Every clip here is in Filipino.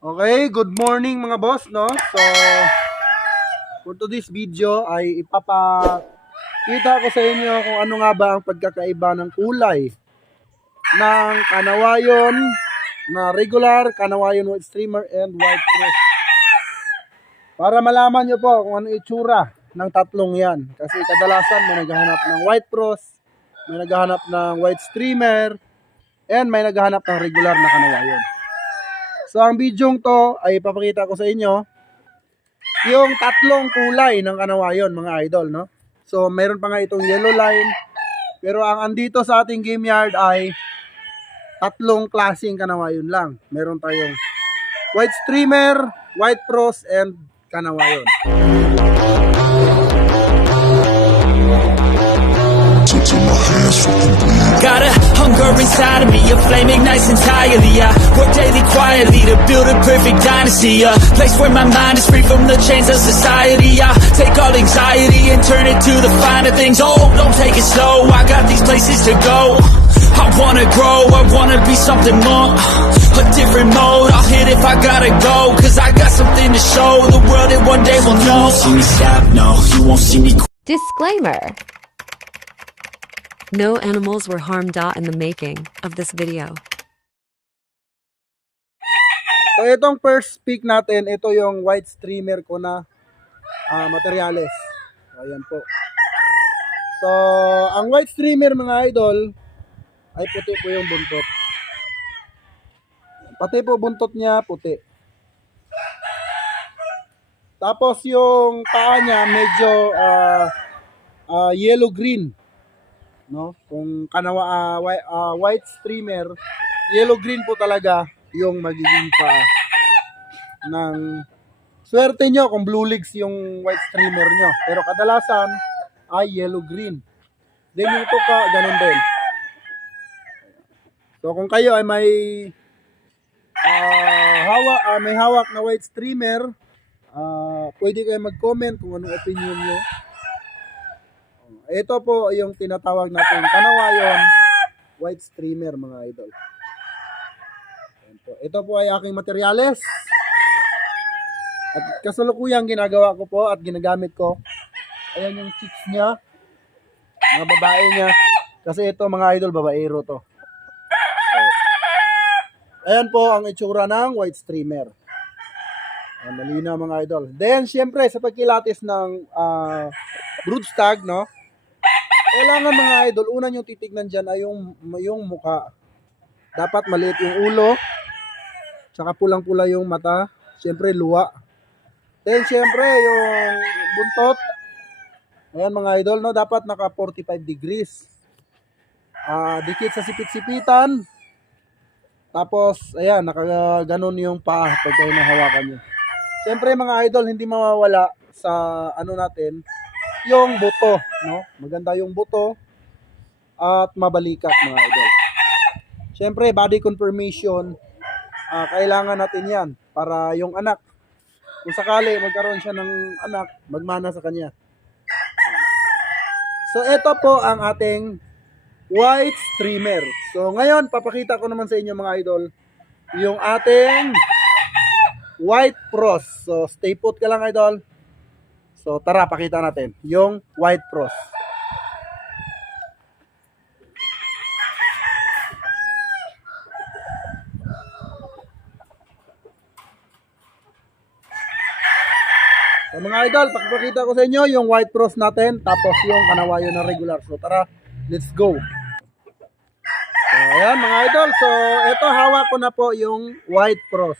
Okay, good morning mga boss, no? So, for today's video ay ipapakita ko sa inyo kung ano nga ba ang pagkakaiba ng kulay ng kanawayon na regular, kanawayon white streamer, and white cross. Para malaman nyo po kung ano itsura ng tatlong yan. Kasi kadalasan may naghahanap ng white cross, may naghahanap ng white streamer, and may naghahanap ng regular na kanawayon. So ang bidyong to ay ipapakita ko sa inyo yung tatlong kulay ng kanawayon mga idol no. So meron pa nga itong yellow line pero ang andito sa ating game yard ay tatlong klaseng kanawayon lang. Meron tayong white streamer, white pros and kanawayon. Got a hunger inside of me, a flame ignites entirely. I work daily quietly to build a perfect dynasty. A place where my mind is free from the chains of society. I take all anxiety and turn it to the finer things. Oh, don't take it slow, I got these places to go. I wanna grow, I wanna be something more. A different mode, I'll hit if I gotta go. Cause I got something to show the world that one day will know. You won't see me stop, no, you won't see me Disclaimer No animals were harmed in the making of this video. So itong first pick natin, ito yung white streamer ko na ah, materyales. So, ayan po. So, ang white streamer mga idol ay puti po yung buntot. Pati po buntot niya puti. Tapos yung paa niya medyo ah, ah, yellow green. No? Kung kanawa ah, white, ah, white streamer, yellow green po talaga yung magiging pa ng swerte nyo kung blue legs yung white streamer nyo. Pero kadalasan ay yellow green. Then yung tuka, ganun din. So kung kayo ay may ah, hawak, ah, may hawak na white streamer, ah, pwede kayo mag-comment kung anong opinion nyo. Ito po yung tinatawag natin kanawayon white streamer mga idol. Ito po ay aking materyales. At kasalukuyang ginagawa ko po at ginagamit ko. Ayan yung chicks niya. Mga babae niya. Kasi ito mga idol, babaero to. So, ayan po ang itsura ng white streamer. Ayan, malinaw mga idol. Then, syempre, sa pagkilatis ng ah, broodstag, no? Kailangan mga idol, una nyo titignan dyan ay yung, yung mukha. Dapat maliit yung ulo. Tsaka pulang-pula yung mata. Siyempre, luwa. Then, siyempre, yung buntot. Ayan mga idol, no? Dapat naka 45 degrees. Ah, dikit sa sipit-sipitan. Tapos, ayan, naka ganon yung paa pag kayo nahawakan nyo. Siyempre mga idol, hindi mawawala sa ano natin, yung buto, no? Maganda yung buto at mabalikat mga idol. Siyempre, body confirmation, ah, kailangan natin yan para yung anak, kung sakali magkaroon siya ng anak, magmana sa kanya. So, ito po ang ating white streamer. So, ngayon, papakita ko naman sa inyo mga idol, yung ating white pros. So, stay put ka lang idol. So, tara, pakita natin yung white pros. So, mga idol, pakipakita ko sa inyo yung white pros natin, tapos yung kanawayo na regular. So, tara, let's go. So, ayan mga idol. So, ito hawak ko na po yung white pros.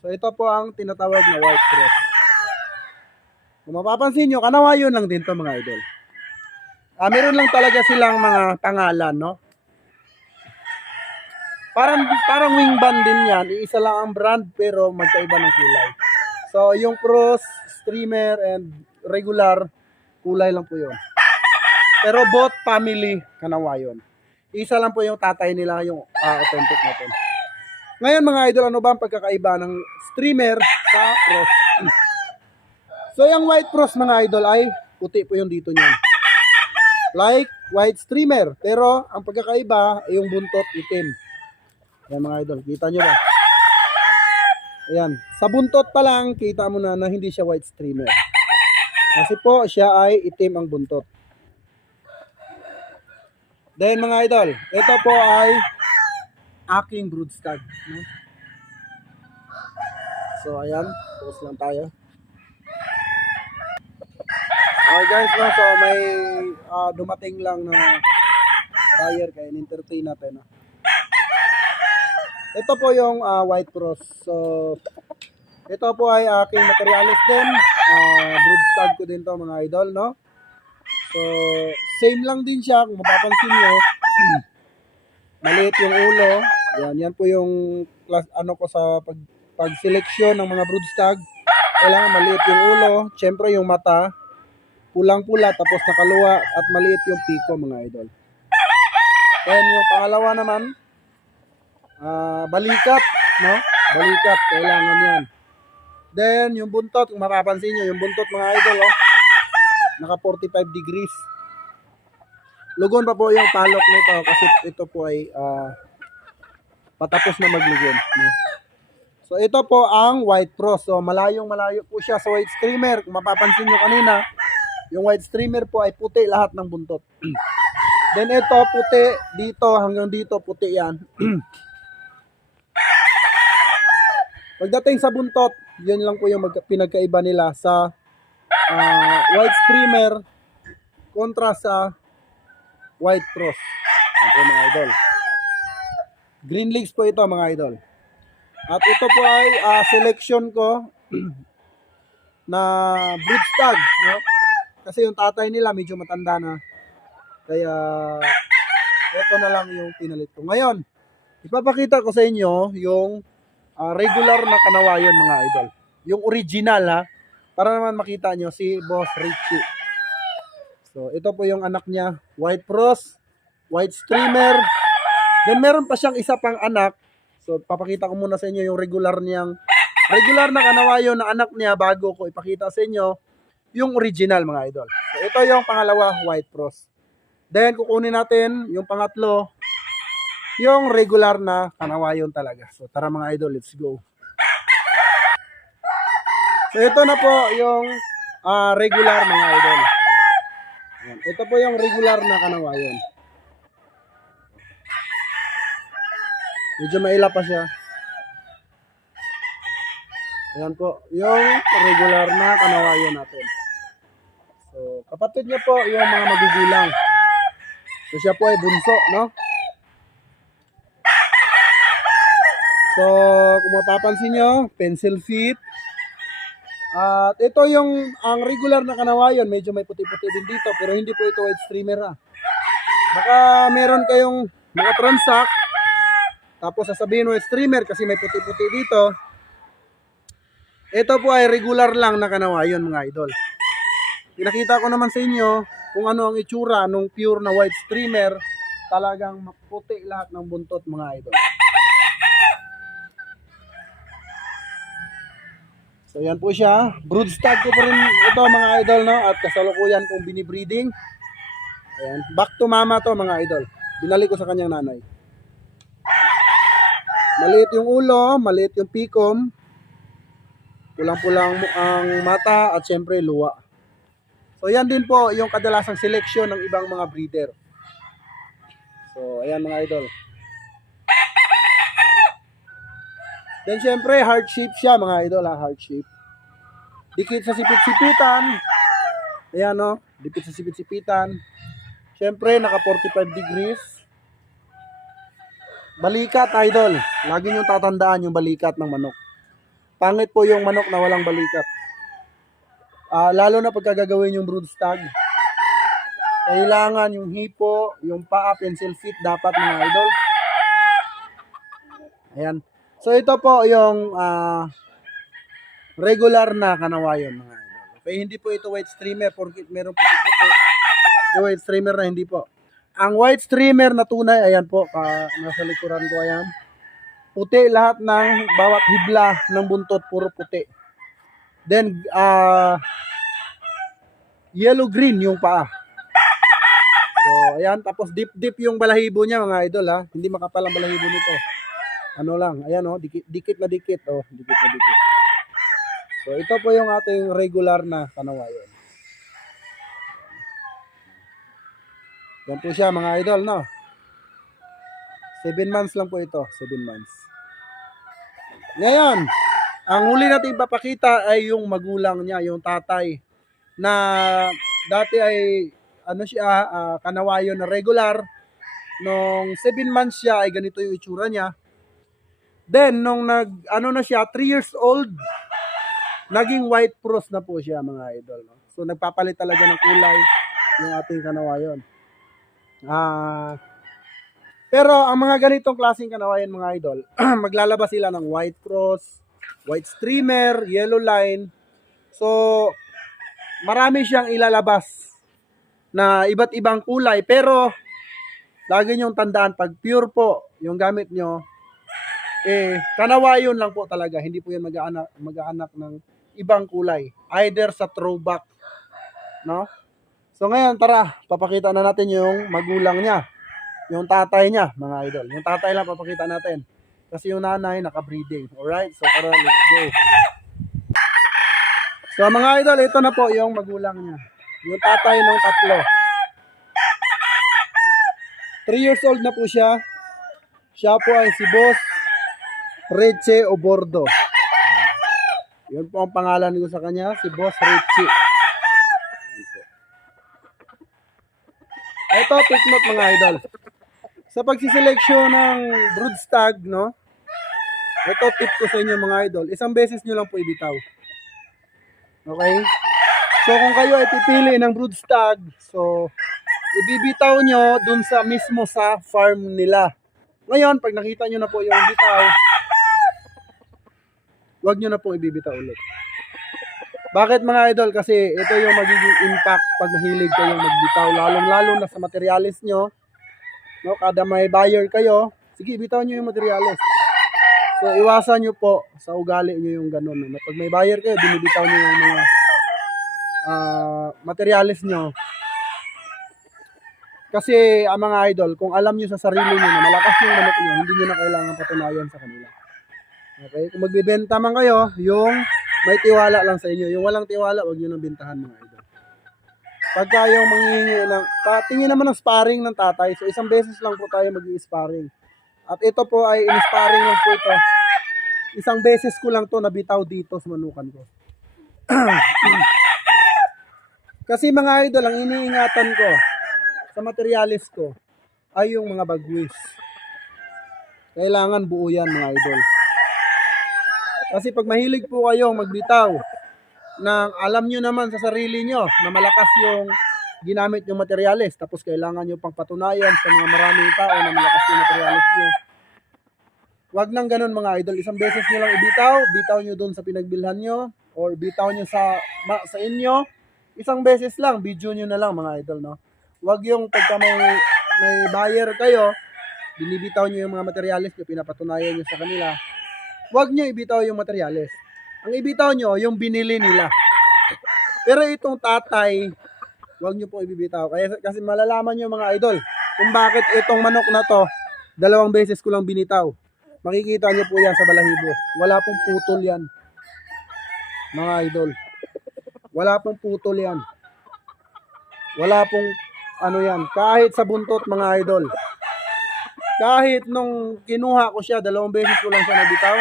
So, ito po ang tinatawag na white pros. Kung mapapansin nyo, kanawayon lang din to mga idol. Ah, meron lang talaga silang mga pangalan, no? Parang parang wingban din 'yan. Iisa lang ang brand pero magkaiba ng kulay. So, yung cross, streamer and regular kulay lang po 'yon. Pero both family kanawayon. Isa lang po yung tatay nila yung ah, authentic natin. Ngayon mga idol, ano ba ang pagkakaiba ng streamer sa cross? So yung white cross mga idol ay puti po yung dito niyan. Like white streamer. Pero ang pagkakaiba ay yung buntot itim. Yan mga idol. Kita nyo ba? Ayan. Sa buntot pa lang, kita mo na na hindi siya white streamer. Kasi po, siya ay itim ang buntot. Then mga idol, ito po ay aking brood stag. No? So ayan, focus lang tayo. Okay guys, no, so may ah, dumating lang na buyer kaya in-entertain natin. No? Ito po yung ah, white cross. So ito po ay aking materialis din. Ah, brood stag ko din to mga idol, no? So, same lang din siya kung mapapansin nyo. Maliit yung ulo. Yan, yan po yung class, ano ko sa pag, pag-selection ng mga brood stag. Kailangan maliit yung ulo. Siyempre yung mata. Pulang-pula tapos nakaluwa at maliit yung piko mga idol. Then yung pangalawa naman, ah balikat, no? Balikat, kailangan yan. Then yung buntot, kung mapapansin nyo, yung buntot mga idol, oh, naka 45 degrees. Lugon pa po yung palok nito kasi ito po ay ah, patapos na maglugon. No? So ito po ang white cross. So malayong malayo po siya sa white streamer. Kung mapapansin nyo kanina, yung white streamer po ay puti lahat ng buntot. Then ito puti dito hanggang dito puti yan. Pagdating sa buntot, yun lang po yung mag- pinagkaiba nila sa ah, white streamer kontra sa white cross. Ito mga idol. Green legs po ito mga idol. At ito po ay ah, selection ko na breed stag. No? Kasi yung tatay nila medyo matanda na. Kaya ito na lang yung pinalit ko. Ngayon, ipapakita ko sa inyo yung ah, regular na kanawayon mga idol. Yung original ha. Para naman makita nyo si Boss Richie. So, ito po yung anak niya. White Cross, White Streamer. Then, meron pa siyang isa pang anak. So, papakita ko muna sa inyo yung regular niyang, regular na kanawayo na anak niya bago ko ipakita sa inyo yung original mga idol. So, ito yung pangalawa, White Cross. Then, kukunin natin yung pangatlo, yung regular na kanawayon talaga. So, tara mga idol, let's go. So, ito na po yung ah, regular mga idol. Ayan. Ito po yung regular na kanawayon. Medyo maila pa siya. Ayan po, yung regular na kanawayon natin. So, kapatid niya po yung mga magugulang. So, siya po ay bunso, no? So, kung mapapansin nyo, pencil feet. At ito yung, ang regular na kanawayon, medyo may puti-puti din dito, pero hindi po ito white streamer ha. Baka meron kayong mga transact, tapos sasabihin white streamer kasi may puti-puti dito. Ito po ay regular lang na kanawayon mga idol. Pinakita ko naman sa inyo kung ano ang itsura nung pure na white streamer. Talagang maputi lahat ng buntot mga idol. So yan po siya. Brood stag ko pa rin ito mga idol no at kasalukuyan kong binibreeding. Ayan. Back to mama to mga idol. Binalik ko sa kanyang nanay. Maliit yung ulo, maliit yung pikom. Pulang-pulang ang mata at syempre luwa. So yan din po yung kadalasang seleksyon ng ibang mga breeder. So ayan mga idol. Then syempre heart shape siya mga idol ha, heart shape. Dikit sa sipit-sipitan. Ayan no, dikit sa sipit-sipitan. Syempre naka 45 degrees. Balikat idol. Lagi nyo tatandaan yung balikat ng manok. Pangit po yung manok na walang balikat. Ah, lalo na pagka gagawin yung brood stag. Kailangan yung hipo, yung paa, pencil feet dapat mga idol. Ayan. So ito po yung ah, regular na kanawayon mga idol. Okay, hindi po ito white streamer porque meron puti-puti. Yung white streamer na hindi po. Ang white streamer na tunay, ayan po, ka, nasa likuran ko ayan. Puti lahat ng bawat hibla ng buntot, puro puti. Then, ah yellow-green yung paa. So, ayan. Tapos deep-deep yung balahibo niya mga idol ha. Hindi makapal ang balahibo nito. ano lang, ayan oh, dikit, dikit na dikit oh, dikit na dikit. So ito po yung ating regular na kanawayon. Yan po siya mga idol, no? 7 months lang po ito, 7 months. Ngayon, ang huli natin ipapakita ay yung magulang niya, yung tatay na dati ay ano siya, ah, kanawayon na regular. Nung 7 months siya ay ganito yung itsura niya. Then nung nag ano na siya, 3 years old, naging white frost na po siya mga idol. No? So nagpapalit talaga ng kulay yung ating kanawayon. Ah pero ang mga ganitong klaseng kanawayan mga idol, maglalabas sila ng white cross, white streamer, yellow line. So, marami siyang ilalabas na iba't ibang kulay. Pero, lagi niyong tandaan, pag pure po yung gamit nyo, eh, kanawayon lang po talaga. Hindi po yan mag-aanak, mag-aanak ng ibang kulay. Either sa throwback, no? So ngayon, tara, papakita na natin yung magulang niya. Yung tatay niya, mga idol. Yung tatay lang papakita natin. Kasi yung nanay, naka-breeding. Alright? So tara, let's go. So mga idol, ito na po yung magulang niya. Yung tatay ng tatlo. 3 years old na po siya. Siya po ay si Boss Reche Obordo. Yun po ang pangalan ko sa kanya, si Boss Reche. Ito, take note mga idol. Sa pagsiseleksyon ng broodstag, no? Ito tip ko sa inyo mga idol. Isang beses nyo lang po ibitaw. Okay? So kung kayo ay pipili ng broodstag, so ibibitaw nyo dun sa mismo sa farm nila. Ngayon, pag nakita nyo na po yung bitaw, wag nyo na po ibibitaw ulit. Bakit mga idol? Kasi ito yung magiging impact pag mahilig kayong magbitaw. Lalong-lalo na sa materialis nyo. No, kada may buyer kayo, sige, bitaw nyo yung materialis. So, iwasan nyo po sa ugali nyo yung ganun. No? Pag may buyer kayo, binibitaw nyo yung mga ah, materialis nyo. Kasi ang mga idol, kung alam nyo sa sarili nyo na malakas yung manok nyo, hindi nyo na kailangan patunayan sa kanila. Okay? Kung magbibenta man kayo, yung may tiwala lang sa inyo. Yung walang tiwala, wag nyo nang bintahan mga idol. Pagka yung manghihingi ng, patingin naman ng sparring ng tatay. So isang beses lang po tayo mag sparring At ito po ay in-sparring lang po ito. Isang beses ko lang to nabitaw dito sa manukan ko. Kasi mga idol, ang iniingatan ko sa materialis ko ay yung mga bagwis. Kailangan buo yan mga idol. Kasi pag mahilig po kayong magbitaw ng alam nyo naman sa sarili nyo na malakas yung ginamit yung materialis tapos kailangan nyo pang patunayan sa mga maraming tao na malakas yung materialis nyo. Wag nang ganun mga idol. Isang beses nyo lang ibitaw, bitaw nyo dun sa pinagbilhan nyo or bitaw nyo sa ma, sa inyo. Isang beses lang, video nyo na lang mga idol, no? Wag yung pagka may, may buyer kayo, binibitaw nyo yung mga materialis nyo, pinapatunayan nyo sa kanila. Wag nyo ibitaw yung materialis. Ang ibitaw nyo, yung binili nila. Pero itong tatay, wag nyo po ibibitaw. Kaya, kasi malalaman nyo mga idol, kung bakit itong manok na to, dalawang beses ko lang binitaw. Makikita nyo po yan sa balahibo. Wala pong putol yan. Mga idol. Wala pong putol yan. Wala pong ano yan. Kahit sa buntot mga idol. Kahit nung kinuha ko siya, dalawang beses ko lang siya nabitaw.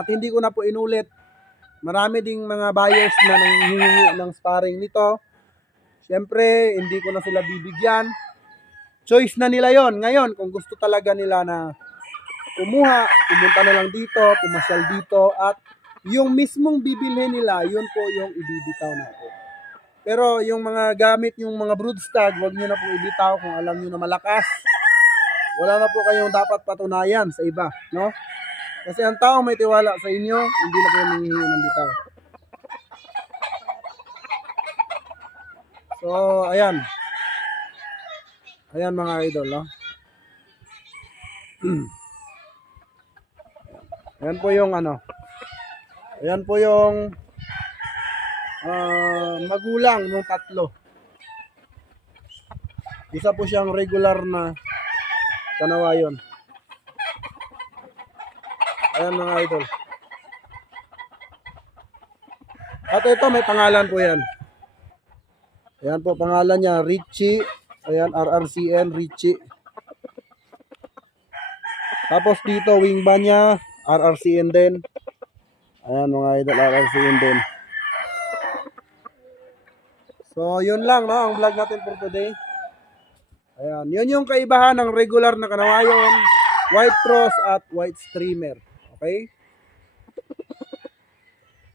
At hindi ko na po inulit. Marami ding mga buyers na nanghihingi ng sparring nito. Siyempre, hindi ko na sila bibigyan. Choice na nila yon Ngayon, kung gusto talaga nila na kumuha, pumunta na lang dito, pumasyal dito, at yung mismong bibilhin nila, yun po yung ibibitaw natin. Pero yung mga gamit, yung mga broodstag, wag nyo na po ibitaw kung alam nyo na malakas. Wala na po kayong dapat patunayan sa iba, no? Kasi ang tao may tiwala sa inyo, hindi na kayo manghihingi ng bitaw. So, ayan. Ayan mga idol, no? Ayan po yung ano. Ayan po yung ah, magulang ng tatlo. Isa po siyang regular na kanawayon. Ayan mga idol. At ito may pangalan po yan. Ayan po pangalan niya, Richie. Ayan, RRCN, Richie. Tapos dito, wing ba niya, RRCN din. Ayan mga idol, RRCN din. So, yun lang, no, ang vlog natin for today. Ayan, yun yung kaibahan ng regular na kanawayon, white cross at white streamer. Okay?